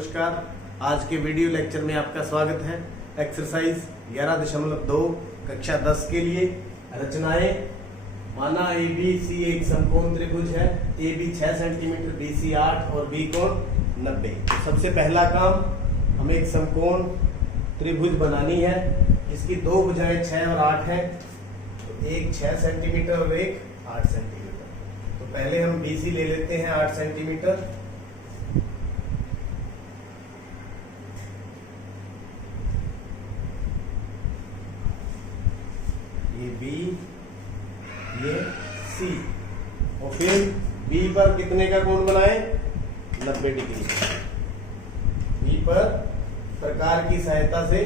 नमस्कार। आज के वीडियो लेक्चर में आपका स्वागत है। एक्सरसाइज 11.2 कक्षा 10 के लिए रचनाएं। माना ABC एक समकोण त्रिभुज है। AB 6 सेंटीमीटर, BC 8 और B कोण 90। तो सबसे पहला काम, हमें एक समकोण त्रिभुज बनानी है। इसकी दो भुजाएं 6 और 8 हैं। तो एक 6 सेंटीमीटर और एक 8 सेंटीमीटर। तो पहले हम BC ले लेते हैं 8 सेंटीमीटर। ये B, ये C, और फिर B पर कितने का कोण बनाए? 90 डिग्री। B पर प्रकार की सहायता से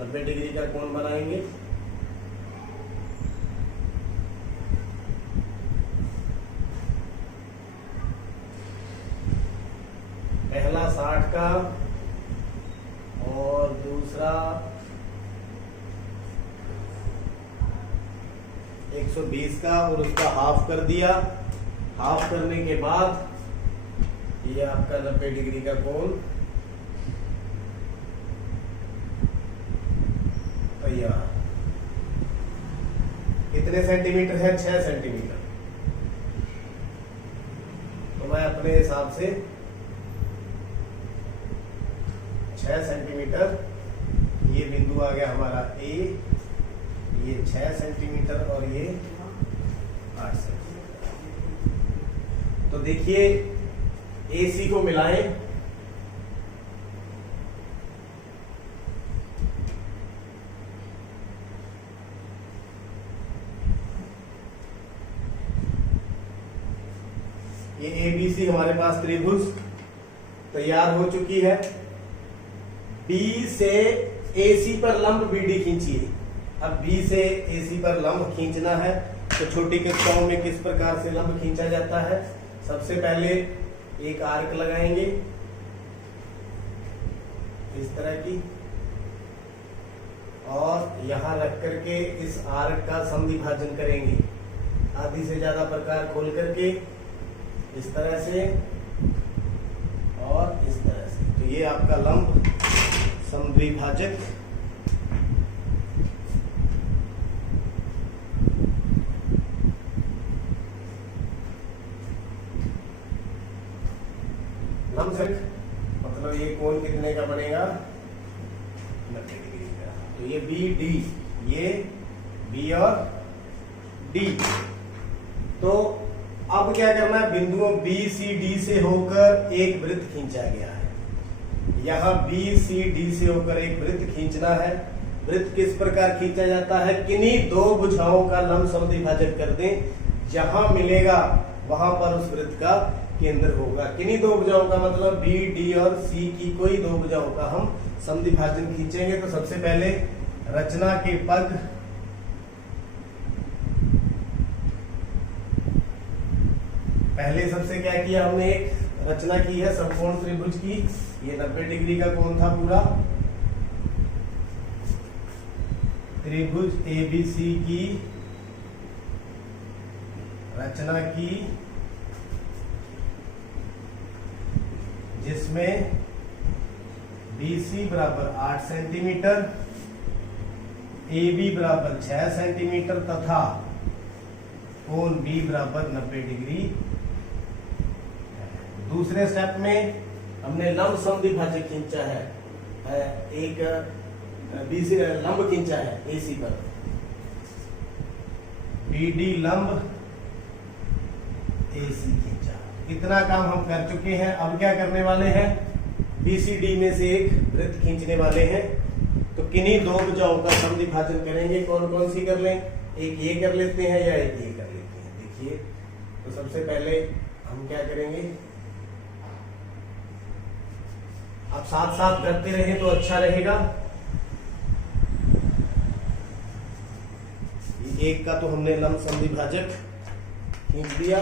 90 डिग्री का कोण बनाएंगे। पहला 60 का और दूसरा 120 का, और उसका हाफ कर दिया। हाफ करने के बाद ये आपका 90 डिग्री का कोण तैयार। कितने सेंटीमीटर है? 6 सेंटीमीटर। तो मैं अपने हिसाब से 6 सेंटीमीटर, ये बिंदु आ गया हमारा A, ये 6 सेंटीमीटर और ये 8 सेंटीमीटर। तो देखिए AC को मिलाएं। ये ABC हमारे पास त्रिभुज तैयार हो चुकी है। B से AC पर लंब BD खींचिए। अब B से AC पर लंब खींचना है तो छोटी कक्षाओं में किस प्रकार से लंब खींचा जाता है? सबसे पहले एक आर्क लगाएंगे इस तरह की, और यहां रख करके इस आर्क का समद्विभाजन करेंगे। आधी से ज्यादा प्रकार खोल करके इस तरह से और इस तरह से। तो ये आपका लंब समद्विभाजक मतलब ये कोण कितने का बनेगा? 90 डिग्री का। तो ये BD, ये B और D। तो अब क्या करना है? बिंदुओं BCD से होकर एक वृत्त खींचा गया है। यहां BCD से होकर एक वृत्त खींचना है। वृत्त किस प्रकार खींचा जाता है? किन्हीं दो भुजाओं का लंब समद्विभाजक कर दें। जहां मिलेगा वहां पर उस वृत्त का केंद्र होगा। किन्हीं दो भुजाओं का मतलब B, D और C की कोई दो भुजाओं का हम समद्विभाजन खींचेंगे। तो सबसे पहले रचना के पद, पहले सबसे क्या किया हमने? एक रचना की है समकोण त्रिभुज की। ये 90 डिग्री का कोण था पूरा। त्रिभुज ABC की रचना की, जिसमें BC बराबर 8 सेंटीमीटर, AB बराबर 6 सेंटीमीटर तथा कोण B बराबर 90 डिग्री। दूसरे स्टेप में हमने लंब समद्विभाजक खींचा है। एक BC लंब खींचा है AC पर। BD लंब AC खींचा। इतना काम हम कर चुके हैं। अब क्या करने वाले हैं? BCD में से एक वृत्त खींचने वाले हैं। तो किन्हीं दो भुजाओं का समद्विभाजन करेंगे। कौन कौन सी कर लें? एक ये कर लेते हैं या एक ये कर लेते हैं। देखिए, तो सबसे पहले हम क्या करेंगे? आप साथ साथ करते रहें तो अच्छा रहेगा। एक का तो हमने लंब समद्विभाजक खींच दिया।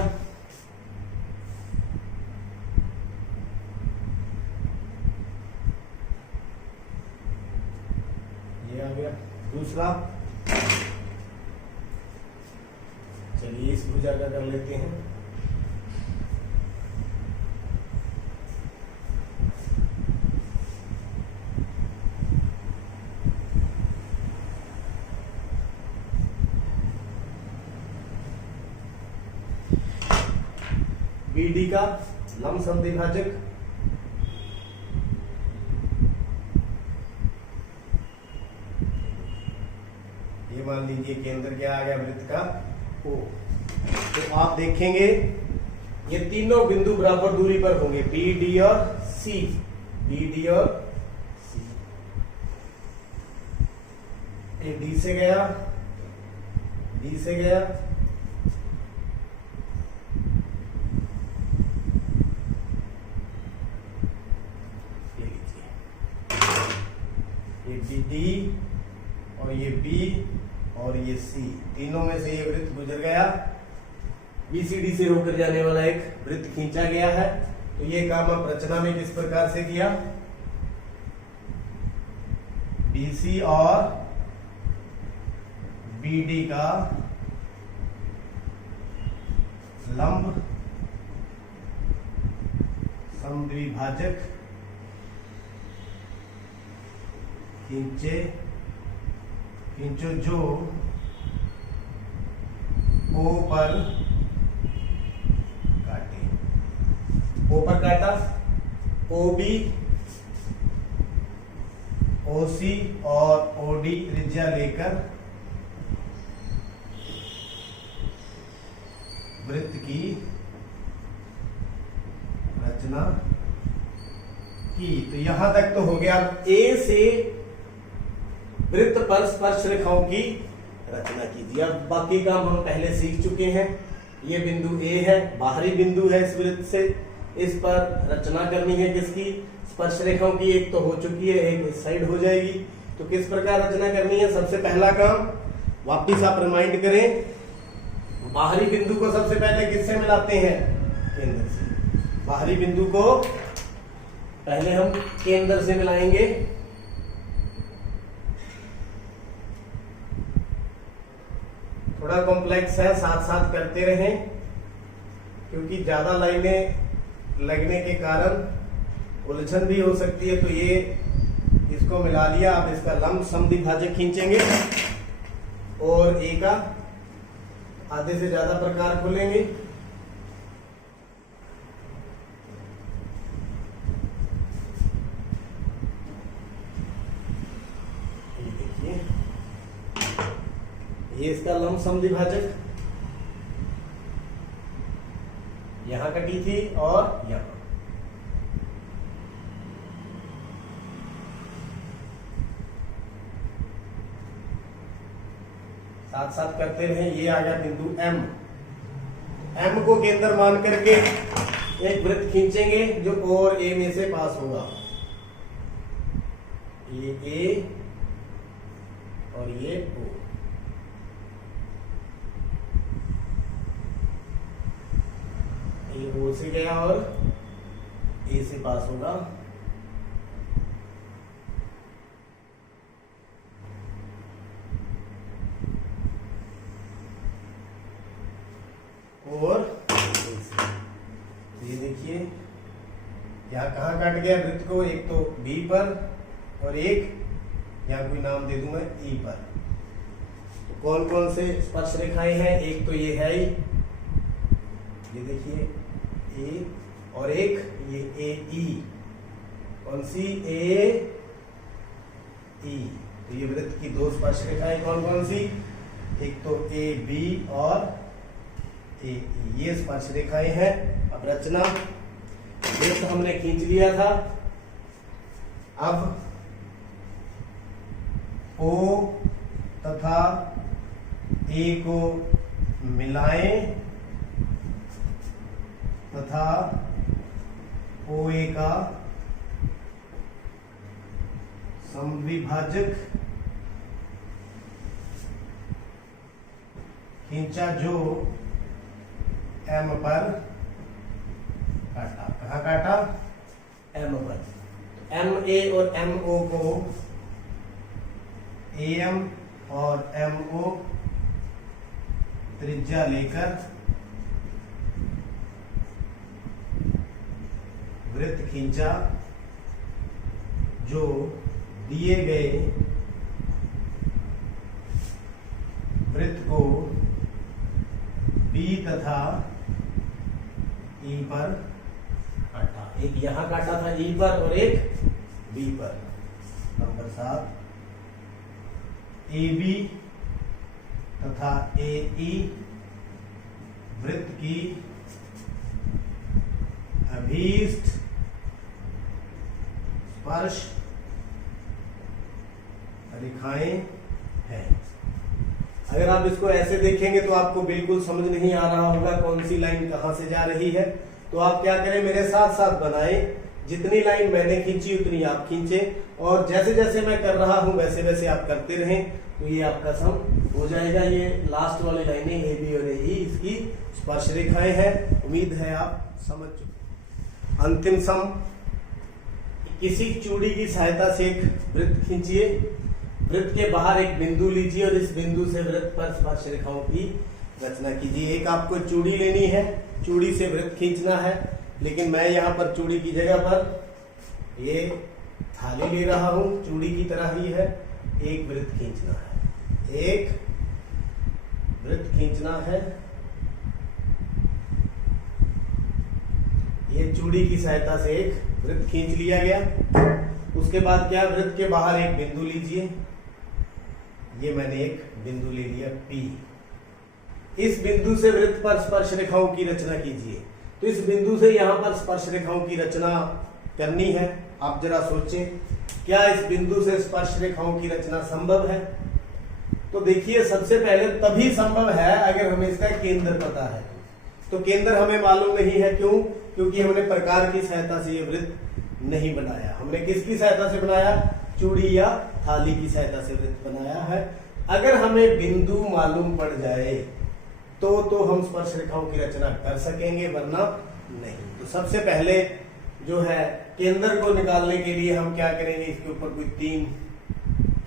ये आ गया। दूसरा, चलिए इस भुजा का कर लेते हैं। BD का लंब समद्विभाजक, ये मान लीजिए केंद्र क्या आ गया वृत्त का O। तो आप देखेंगे ये तीनों बिंदु बराबर दूरी पर होंगे, BD और C, BD और C। ये D से गया, D से गया, ये D और ये B और ये C, तीनों में से ये वृत्त गुजर गया, BCD से होकर जाने वाला एक वृत्त खींचा गया है। तो ये काम आप रचना में किस प्रकार से किया, BC और BD का लंब समद्विभाजक खींचो जो O पर काटे, O पर काटा, OB, OC और OD त्रिज्या लेकर वृत्त की रचना की। तो यहां तक तो हो गया। अब A से वृत्त पर स्पर्श रेखाओं की रचना कीजिए। अब बाकी काम हम पहले सीख चुके हैं। ये बिंदु A है, बाहरी बिंदु है इस वृत्त से, इस पर रचना करनी है किसकी, स्पर्श रेखाओं की। एक तो हो चुकी है, एक इस साइड हो जाएगी। तो किस प्रकार रचना करनी है, सबसे पहला काम वापिस आप रिमाइंड करें, बाहरी बिंदु को सबसे पहले किससे मिलाते हैं, केंद्र से। बाहरी बिंदु को पहले हम केंद्र से मिलाएंगे। थोड़ा कॉम्प्लेक्स है, साथ साथ करते रहें, क्योंकि ज्यादा लाइनें लगने के कारण उलझन भी हो सकती है। तो ये इसको मिला लिया। अब इसका लंब समद्विभाजक खींचेंगे और ए का आधे से ज्यादा प्रकार खोलेंगे। ये देखिए, ये इसका लंब समद्विभाजक यहां कटी थी और यहां। साथ साथ करते रहे। ये आ गया बिंदु M। M को केंद्र मान करके एक वृत्त खींचेंगे जो O और A में से पास होगा। ये A और ये O। ये O से गया और A से पास होगा। और ये देखिए यहाँ कहाँ काट गया वृत्त को, एक तो B पर और एक यहाँ कोई नाम दे दूंगा E पर। तो कौन कौन से स्पर्श रेखाएं हैं, एक तो ये है ही, ये देखिए A, और एक ये AE। कौन सी, AE। तो ये वृत्त की दो स्पर्श रेखाएं कौन कौन सी, एक तो AB और AE, ये स्पर्श रेखाएं हैं। अब रचना वृत्त हमने खींच लिया था। अब O तथा A को मिलाएं तथा OA का समद्विभाजक खींचा जो M पर काटा। कहाँ काटा, M पर। MA और MO को AM और MO त्रिज्या लेकर वृत्त खींचा जो दिए गए वृत्त को B तथा ई पर काटा, एक यहां काटा था ई पर और एक बी पर। नंबर 7, ए बी तथा ए ई वृत्त की अभीष्ट स्पर्श रेखाएं हैं। अगर आप इसको ऐसे देखेंगे तो आपको बिल्कुल समझ नहीं आ रहा होगा कौन सी लाइन कहां से जा रही है। तो आप क्या करें, मेरे साथ साथ बनाएं, जितनी लाइन मैंने खींची उतनी आप खींचे, और जैसे जैसे मैं कर रहा हूं वैसे वैसे आप करते रहें, तो ये आपका सम हो जाएगा। ये लास्ट वाली लाइनें ए बी और ए ई इसकी स्पर्श रेखाएं हैं। उम्मीद है आप समझ चुके। अंतिम सम, किसी चूड़ी की सहायता से एक वृत्त खींचिए, वृत्त के बाहर एक बिंदु लीजिए और इस बिंदु से वृत्त पर स्पर्श रेखाओं की रचना कीजिए। एक आपको चूड़ी लेनी है, चूड़ी से वृत्त खींचना है, लेकिन मैं यहाँ पर चूड़ी की जगह पर ये थाली ले रहा हूं, चूड़ी की तरह ही है। एक वृत्त खींचना है, एक वृत्त खींचना है। ये चूड़ी की सहायता से एक वृत्त खींच लिया गया। उसके बाद क्या, वृत्त के बाहर एक बिंदु लीजिए, ये मैंने एक बिंदु ले लिया P। इस बिंदु से वृत्त पर स्पर्श रेखाओं की रचना कीजिए। तो इस बिंदु से यहां पर स्पर्श रेखाओं की रचना करनी है। आप जरा सोचें, क्या इस बिंदु से स्पर्श रेखाओं की रचना संभव है? तो देखिए, सबसे पहले तभी संभव है अगर हमें इसका केंद्र पता है। तो केंद्र हमें मालूम नहीं है, क्यों? क्योंकि हमने प्रकार की सहायता से ये वृत्त नहीं बनाया। हमने किसकी सहायता से बनाया? चूड़ी या थाली की सहायता से वृत्त बनाया है। अगर हमें बिंदु मालूम पड़ जाए तो हम स्पर्श रेखाओं की रचना कर सकेंगे, वरना नहीं। तो सबसे पहले जो है केंद्र को निकालने के लिए हम क्या करेंगे, इसके ऊपर कोई 3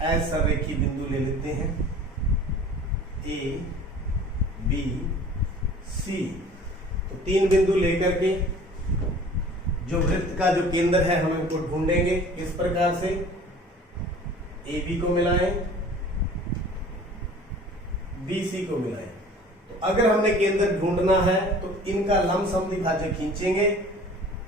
ऐसे सररेखी बिंदु ले लेते हैं, ए बी सी। तो 3 बिंदु लेकर के जो वृत्त का जो केंद्र है हम इनको ढूंढेंगे। इस प्रकार से ए बी को मिलाएं, बी सी को मिलाएं। तो अगर हमने केंद्र ढूंढना है तो इनका लंब समद्विभाजक खींचेंगे।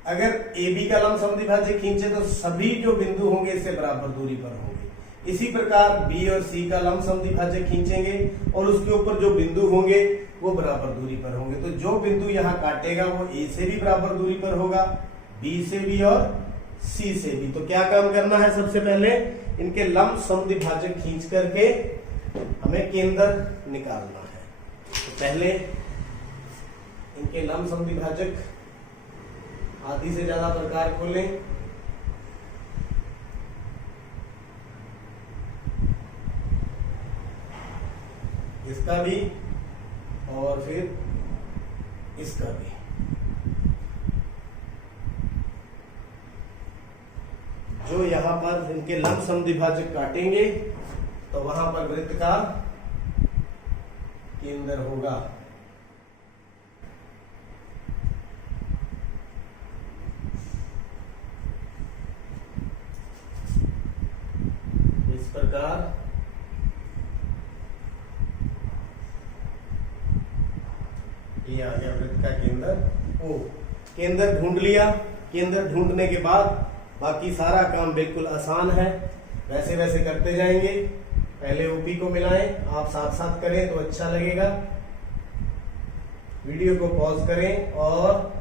अगर ए बी का लंब समद्विभाजक खींचे तो सभी जो बिंदु होंगे इससे बराबर दूरी पर होंगे। इसी प्रकार बी और सी का लंब समद्विभाजक खींचेंगे और उसके ऊपर जो बिंदु होंगे वो बराबर दूरी पर होंगे। तो जो बिंदु यहाँ काटेगा वो ए से भी बराबर दूरी पर होगा, बी से भी और सी से भी। तो क्या काम करना है, सबसे पहले इनके लंब समद्विभाजक खींच करके हमें केंद्र निकालना है। तो पहले इनके लंब समद्विभाजक आधी से ज्यादा प्रकार को लें। इसका भी और फिर इसका भी। जो यहां पर इनके लंब समद्विभाजक काटेंगे तो वहां पर वृत्त का केंद्र होगा। इस प्रकार ये आ गया वृत्त का केंद्र O। केंद्र ढूंढ लिया। केंद्र ढूंढने के बाद बाकी सारा काम बिल्कुल आसान है, वैसे वैसे करते जाएंगे। पहले OP को मिलाएं, आप साथ साथ करें तो अच्छा लगेगा। वीडियो को पॉज करें और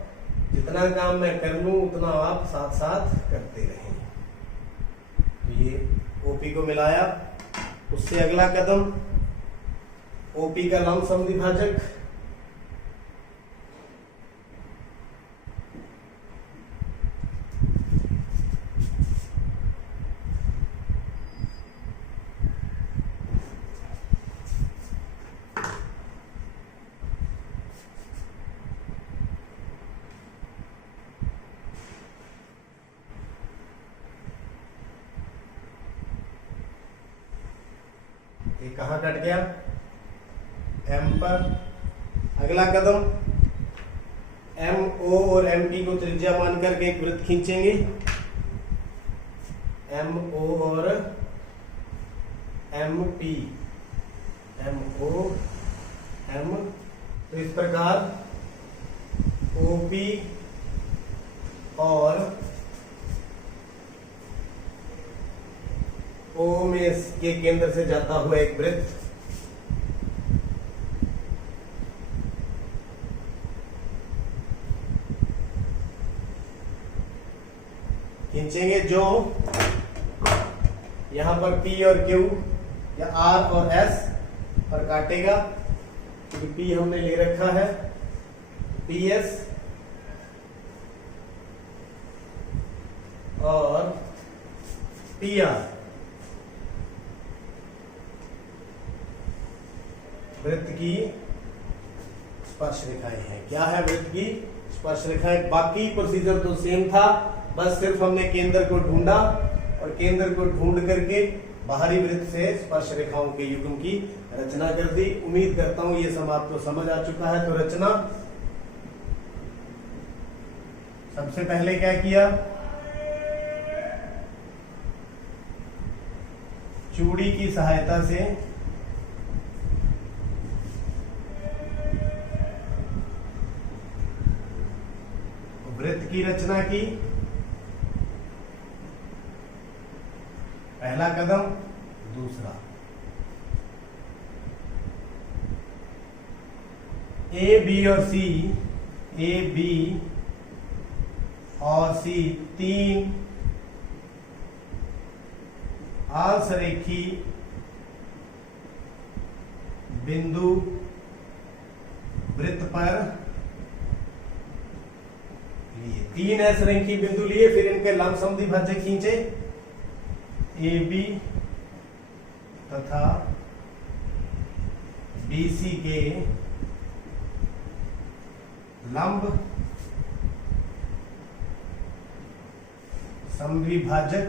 जितना काम मैं कर लूं उतना आप साथ साथ करते रहें। तो ये OP को मिलाया। उससे अगला कदम OP का लंब समद्विभाजक, ये कहां कट गया, M पर। अगला कदम MO और MP को त्रिज्या मान करके एक वृत्त खींचेंगे। MO और MP, MO M। तो इस प्रकार ओपी और ओ में के केंद्र से जाता हुआ एक वृत्त खींचेंगे, जो यहां पर P और Q या R और S पर काटेगा, क्योंकि P हमने ले रखा है, PS और PR वृत्त की स्पर्श रेखाएं हैं। क्या है वृत्त की स्पर्श रेखाएं? बाकी प्रोसीजर तो सेम था, बस सिर्फ हमने केंद्र को ढूंढा और केंद्र को ढूंढ करके बाहरी वृत्त से स्पर्श रेखाओं के युग्म की रचना कर दी। उम्मीद करता हूं ये सब आपको समझ आ चुका है। तो रचना, सबसे पहले क्या किया, चूड़ी की सहायता से वृत्त की रचना की। पहला कदम। दूसरा, ए बी और सी तीन आसरेखी बिंदु वृत्त पर लिए। तीन असरेखी बिंदु लिए, फिर इनके लंब समद्विभाजक खींचे, ए बी तथा BC के लंब समद्विभाजक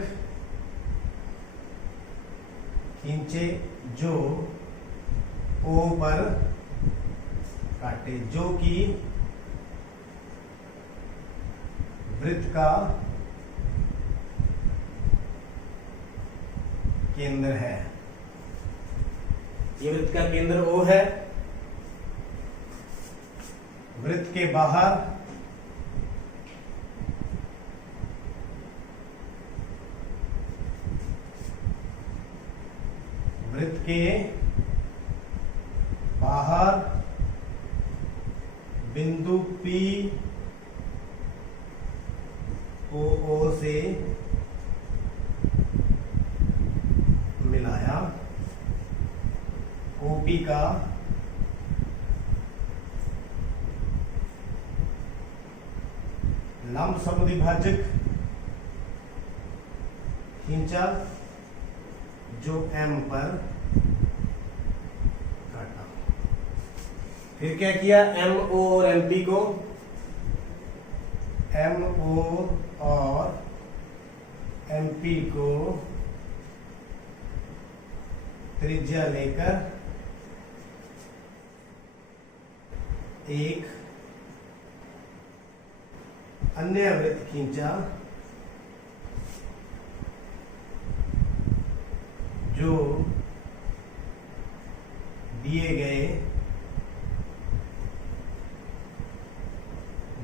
खींचे, जो O पर काटे, जो कि वृत्त का केंद्र है। ये वृत्त का केंद्र O है। वृत्त के बाहर बिंदु P को O से मिलाया। OP का लंब समद्विभाजक खींचा, जो M पर काटा। फिर क्या किया, MO और MP को, MO और MP को त्रिज्या लेकर एक अन्य वृत्त खींचा, जो दिए गए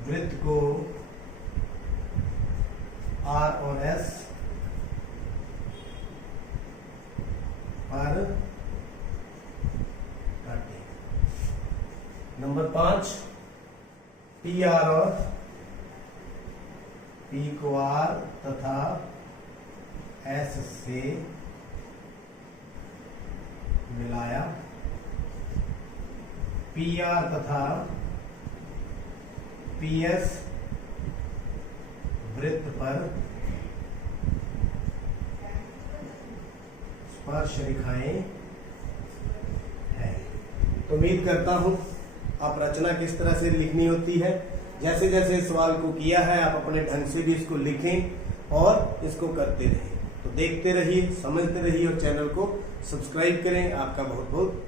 वृत्त को R और S पर काटे। नंबर 5, PR और P को R तथा S से मिलाया। PR तथा PS वृत्त पर स्पर्श रेखाएं हैं। तो उम्मीद करता हूं आप रचना किस तरह से लिखनी होती है, जैसे जैसे इस सवाल को किया है आप अपने ढंग से भी इसको लिखें और इसको करते रहें। तो देखते रहिए, समझते रहिए और चैनल को सब्सक्राइब करें। आपका बहुत बहुत